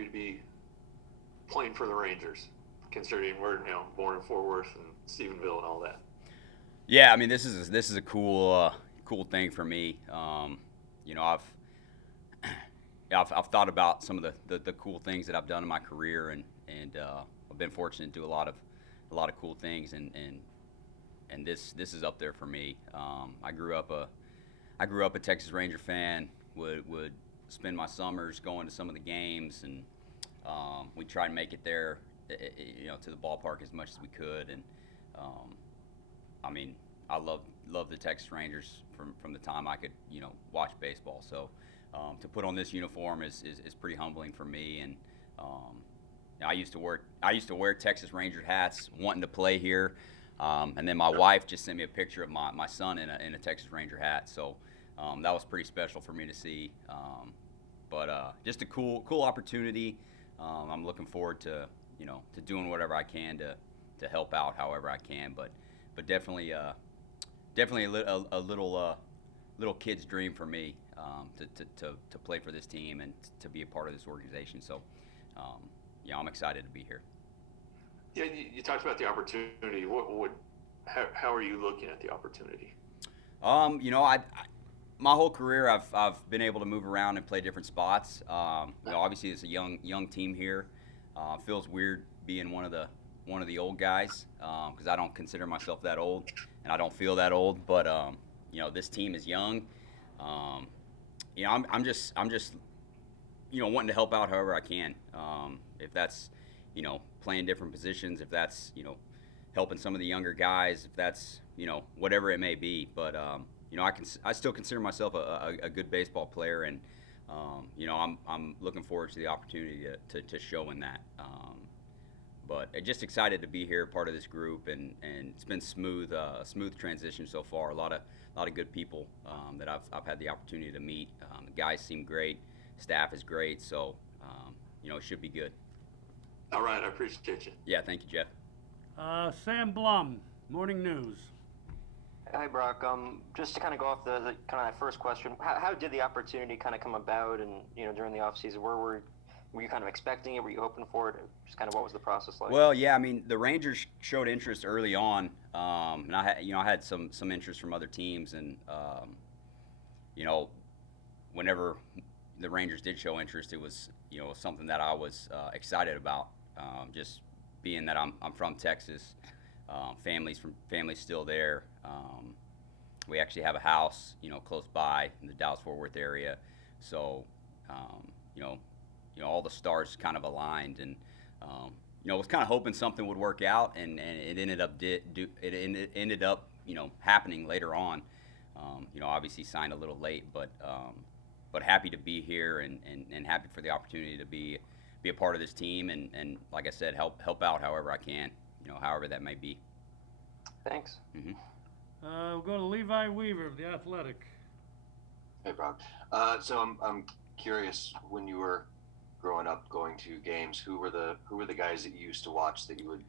for you to be playing for the Rangers, considering we're born in Fort Worth and Stephenville and all that? Yeah, I mean this is a cool thing for me. I've thought about some of the cool things that I've done in my career, and I've been fortunate to do a lot of cool things, and this is up there for me. I grew up a Texas Ranger fan. Would spend my summers going to some of the games, and we try and make it there, to the ballpark as much as we could. And um, I mean, I love the Texas Rangers from the time I could watch baseball. So to put on this uniform is pretty humbling for me. And um, I used to wear Texas Ranger hats, wanting to play here. And then my wife just sent me a picture of my son in a Texas Ranger hat. So that was pretty special for me to see. But just a cool opportunity. I'm looking forward to doing whatever I can to help out however I can. But definitely a little kid's dream for me, to play for this team and to be a part of this organization. So I'm excited to be here. Yeah, you talked about the opportunity. How are you looking at the opportunity? I my whole career I've been able to move around and play different spots. Obviously it's a young team here. Feels weird being one of the old guys, because I don't consider myself that old, and I don't feel that old. But this team is young. Um, I'm just wanting to help out however I can. If that's playing different positions, if that's helping some of the younger guys, if that's whatever it may be. But I still consider myself a good baseball player, and I'm looking forward to the opportunity to show in that. But just excited to be here, part of this group, and it's been a smooth transition so far. A lot of good people that I've had the opportunity to meet. The guys seem great, staff is great, so it should be good. All right, I appreciate you. Yeah, thank you, Jeff. Sam Blum, Morning News. Hi, Brock. Just to kind of go off the kind of that first question, how did the opportunity kind of come about? And during the off season, were you kind of expecting it? Were you hoping for it? Just kind of what was the process like? Well, yeah, I mean the Rangers showed interest early on, and I had some interest from other teams, and whenever the Rangers did show interest, it was something that I was excited about. Just being that I'm from Texas, family's still there. We actually have a house close by in the Dallas-Fort Worth area, so all the stars kind of aligned, and was kind of hoping something would work out, and it ended up happening later on. Obviously signed a little late, but happy to be here, and happy for the opportunity to be a part of this team, and like I said, help out however I can, however that may be. Thanks. Hmm. We'll go to Levi Weaver of The Athletic. Hey, Brock. So I'm curious, when you were growing up going to games, who were the guys that you used to watch that you would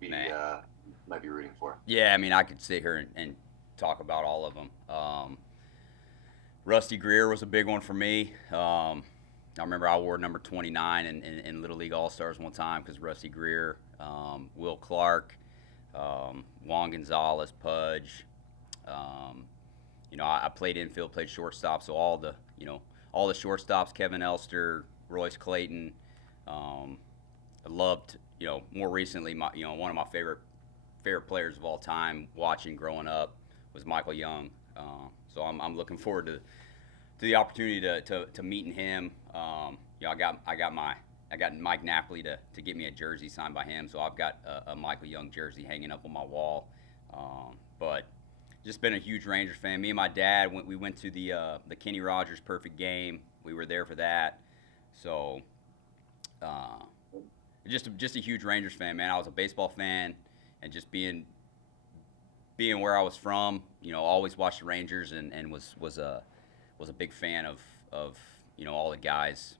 be Man. might be rooting for? Yeah, I mean I could sit here and talk about all of them. Rusty Greer was a big one for me. I remember I wore number 29 in Little League All Stars one time because Rusty Greer, Will Clark, Juan Gonzalez, Pudge. I played infield, played shortstop, so all the shortstops, Kevin Elster, Royce Clayton. I loved, more recently, one of my favorite players of all time watching growing up was Michael Young. So I'm looking forward to the opportunity to meeting him. I got Mike Napoli to get me a jersey signed by him, so I've got a Michael Young jersey hanging up on my wall. But just been a huge Rangers fan. Me and my dad we went to the Kenny Rogers perfect game. We were there for that. So just a huge Rangers fan, man. I was a baseball fan, and just being where I was from, always watched the Rangers, and was a big fan of all the guys,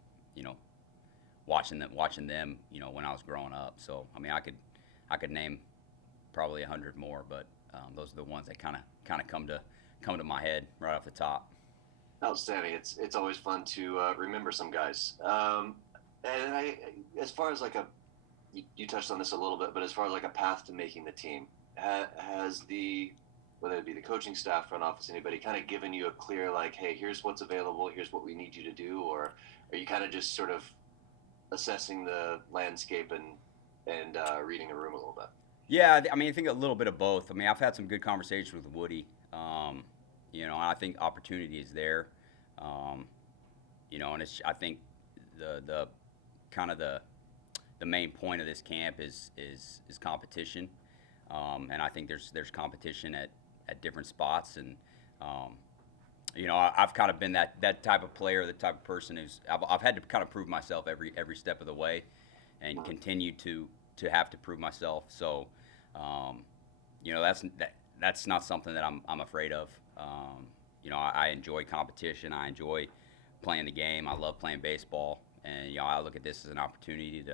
watching them, when I was growing up. So I mean, I could name probably 100 more, but those are the ones that kind of come to my head right off the top. Outstanding. It's always fun to remember some guys. And as far as like you touched on this a little bit, but as far as like a path to making the team, has whether it be the coaching staff, front office, anybody kind of given you a clear, like, hey, here's what's available, here's what we need you to do, or are you kind of just sort of assessing the landscape and reading a room a little bit? Yeah, I mean, I think a little bit of both. I mean, I've had some good conversations with Woody. I think opportunity is there. Um, and I think the kind of the main point of this camp is competition. And I think there's competition at different spots. And I've kind of been that type of player, the type of person I've had to kind of prove myself every step of the way, and continue to have to prove myself. So, that's not something that I'm afraid of. I enjoy competition. I enjoy playing the game. I love playing baseball, and I look at this as an opportunity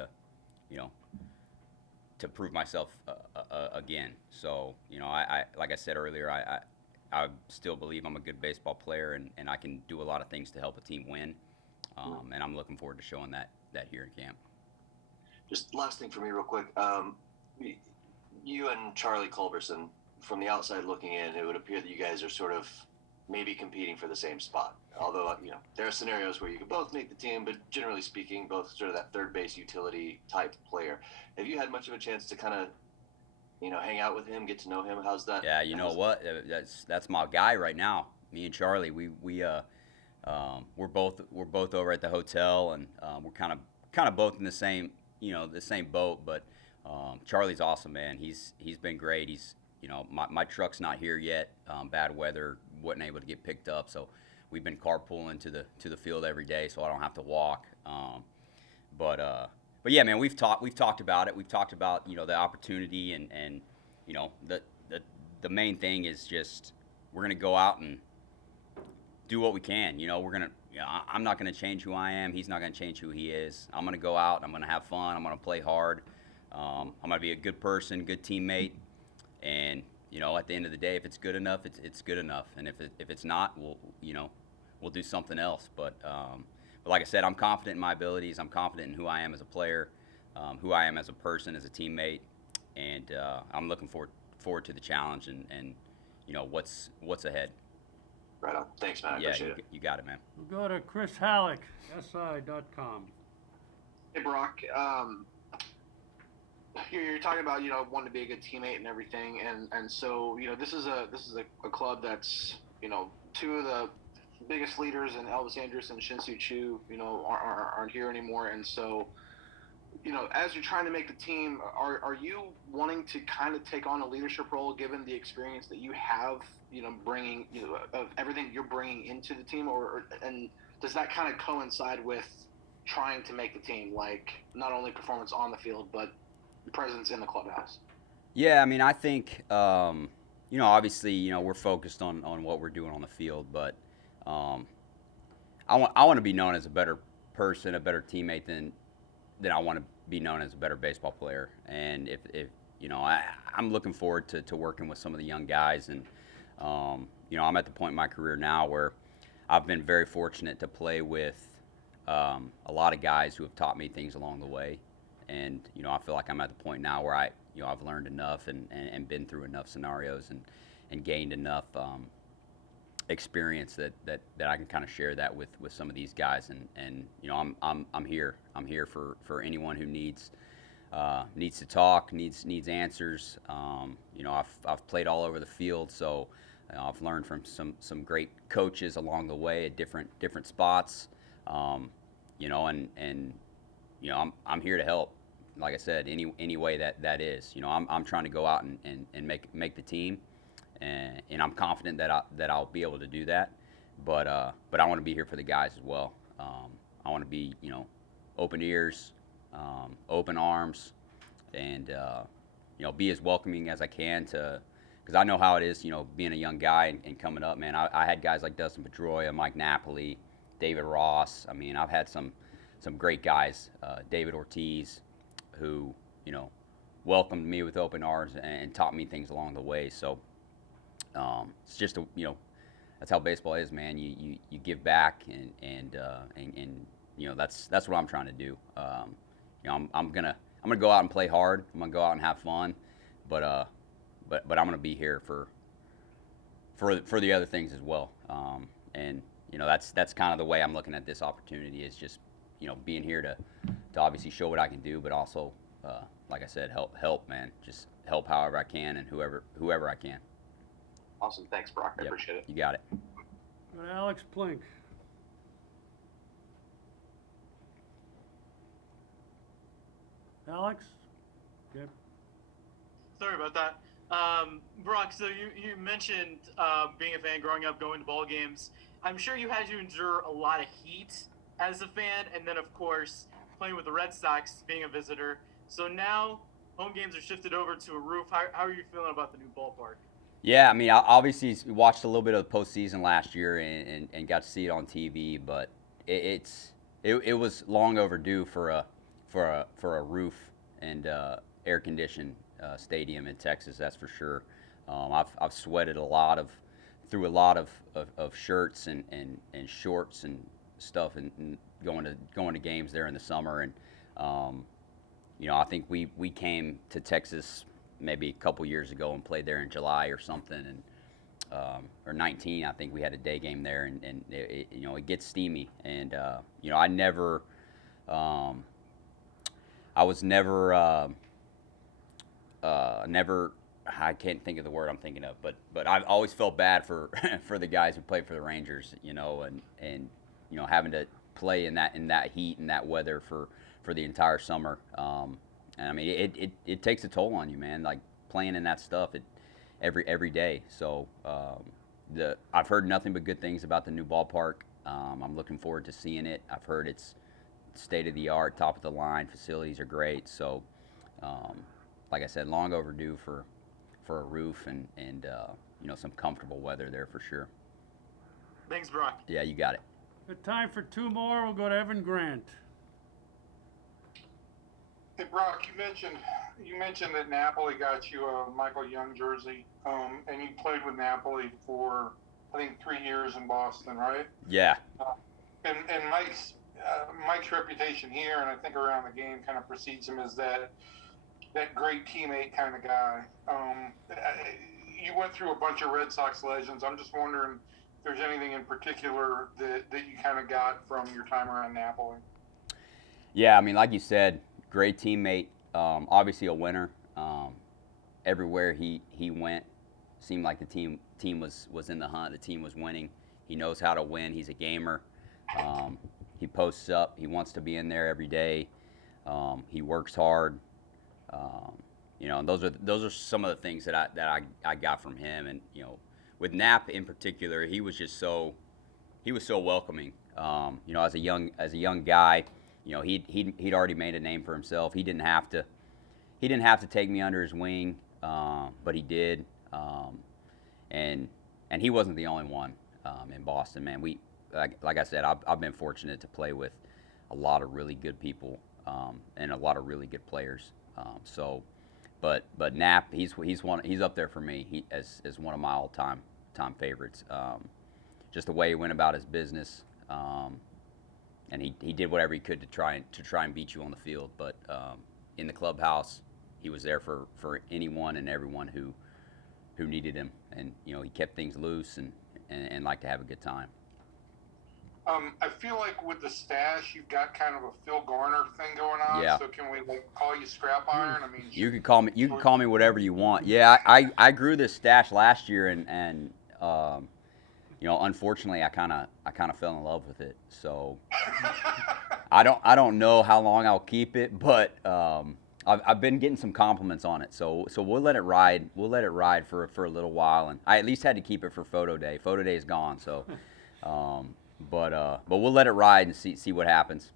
to prove myself again. So, I like I said earlier, I still believe I'm a good baseball player, and I can do a lot of things to help a team win. And I'm looking forward to showing that here in camp. Just last thing for me real quick. You and Charlie Culberson, from the outside looking in, it would appear that you guys are sort of maybe competing for the same spot. Although, there are scenarios where you could both make the team, but generally speaking, both sort of that third base utility type player. Have you had much of a chance to kind of, hang out with him, get to know him? How's that? Yeah, you know what? That's my guy right now. Me and Charlie, we're both over at the hotel, and we're kind of both in the same boat. But Charlie's awesome, man. He's been great. He's my truck's not here yet. Bad weather, wasn't able to get picked up, so we've been carpooling to the field every day, so I don't have to walk. But yeah, man, we've talked about it. We've talked about the opportunity, and the main thing is just we're gonna go out and do what we can. I'm not gonna change who I am. He's not gonna change who he is. I'm gonna go out. I'm gonna have fun. I'm gonna play hard. I'm gonna be a good person, good teammate, and at the end of the day, if it's good enough, it's good enough. And if it's not, we'll do something else. But like I said, I'm confident in my abilities. I'm confident in who I am as a player, who I am as a person, as a teammate, and I'm looking forward to the challenge and what's ahead. Right on. Thanks, man. I appreciate it. You got it, man. We'll go to Chris Halleck, SI.com. Hey, Brock. You're talking about wanting to be a good teammate and everything, and so this is a club that's two of the biggest leaders in Elvis Andrus and Shin-Soo Choo aren't here anymore, and so as you're trying to make the team, are you wanting to kind of take on a leadership role given the experience that you have bringing of everything you're bringing into the team, and does that kind of coincide with trying to make the team, like not only performance on the field but presence in the clubhouse? Yeah, I mean, I think obviously we're focused on what we're doing on the field, but I want to be known as a better person, a better teammate than I want to be known as a better baseball player. And if I'm looking forward to working with some of the young guys, and I'm at the point in my career now where I've been very fortunate to play with a lot of guys who have taught me things along the way. And I feel like I'm at the point now where I've learned enough and been through enough scenarios and gained enough experience that I can kind of share that with some of these guys. And I'm here for anyone who needs to talk, needs answers. I've played all over the field, so I've learned from some great coaches along the way at different spots. I'm here to help. Like I said, any way that is. I'm trying to go out and make the team, and I'm confident that I'll be able to do that. But I want to be here for the guys as well. I want to be open ears, open arms, and be as welcoming as I can because I know how it is. Being a young guy and coming up, man. I had guys like Dustin Pedroia, Mike Napoli, David Ross. I mean, I've had some great guys, David Ortiz, who welcomed me with open arms and taught me things along the way. So it's just that's how baseball is, man. You give back and that's what I'm trying to do. I'm gonna go out and play hard. I'm gonna go out and have fun, but I'm gonna be here for the other things as well. And that's kind of the way I'm looking at this opportunity, is just being here to obviously show what I can do, but also like I said, help, man. Just help however I can and whoever I can. Awesome. Thanks, Brock. I Yep, appreciate it. you got it. And Alex Plink. Alex? Yep. Sorry about that. Brock, so you mentioned being a fan growing up, going to ball games. I'm sure you had to endure a lot of heat as a fan, and then, of course, playing with the Red Sox, being a visitor. So now home games are shifted over to a roof. How are you feeling about the new ballpark? Yeah, I mean, I obviously watched a little bit of the postseason last year and got to see it on TV, but it was long overdue for a roof and air conditioned stadium in Texas. That's for sure. I've sweated through a lot of shirts and shorts and stuff and going to games there in the summer, and I think we came to Texas maybe a couple years ago and played there in July or something, and or 19, I think we had a day game there, and it gets steamy, and I can't think of the word I'm thinking of, but I've always felt bad for for the guys who played for the Rangers, and having to play in that heat and that weather for the entire summer. And I mean, it takes a toll on you, man. Like playing in that stuff every day. So I've heard nothing but good things about the new ballpark. I'm looking forward to seeing it. I've heard it's state of the art, top of the line. Facilities are great. So like I said, long overdue for a roof and some comfortable weather there for sure. Thanks, Brock. Yeah, you got it. Good time for two more. We'll go to Evan Grant. Hey Brock, you mentioned that Napoli got you a Michael Young jersey, and you played with Napoli for I think 3 years in Boston, right? Yeah. And Mike's reputation here, and I think around the game, kind of precedes him as that great teammate kind of guy. You went through a bunch of Red Sox legends. I'm just wondering if there's anything in particular that you kind of got from your time around Napoli. Yeah, I mean, like you said, great teammate. Obviously a winner. Everywhere he went, seemed like the team was in the hunt. The team was winning. He knows how to win. He's a gamer. He posts up. He wants to be in there every day. He works hard. And those are some of the things that I got from him. And with Nap in particular, he was so welcoming. As a young guy, he'd already made a name for himself. He didn't have to take me under his wing, but he did. And he wasn't the only one in Boston, man. Like I said, I've been fortunate to play with a lot of really good people and a lot of really good players. But Nap, he's up there for me. As one of my all-time favorites. Just the way he went about his business, and he did whatever he could to try and beat you on the field. But in the clubhouse, he was there for anyone and everyone who needed him, and he kept things loose and liked to have a good time. I feel like with the stash, you've got kind of a Phil Garner thing going on. Yeah. So can we call you Scrap Iron? I mean, you can call me whatever you want. Yeah, I grew this stash last year, and unfortunately, I kind of fell in love with it. So I don't know how long I'll keep it, but I've been getting some compliments on it. So we'll let it ride. We'll let it ride for a little while, and I at least had to keep it for photo day. Photo day is gone, so. But we'll let it ride and see what happens.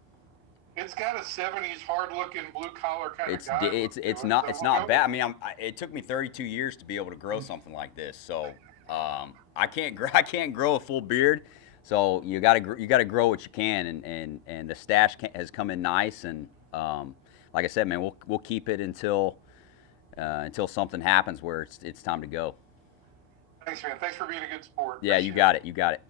It's got a '70s hard-looking blue-collar kind of guy. It's not bad. I mean, it took me 32 years to be able to grow something like this. So I can't grow a full beard. So you gotta grow what you can, and the stash has come in nice. And like I said, man, we'll keep it until something happens where it's time to go. Thanks, man. Thanks for being a good sport. Yeah, you got it.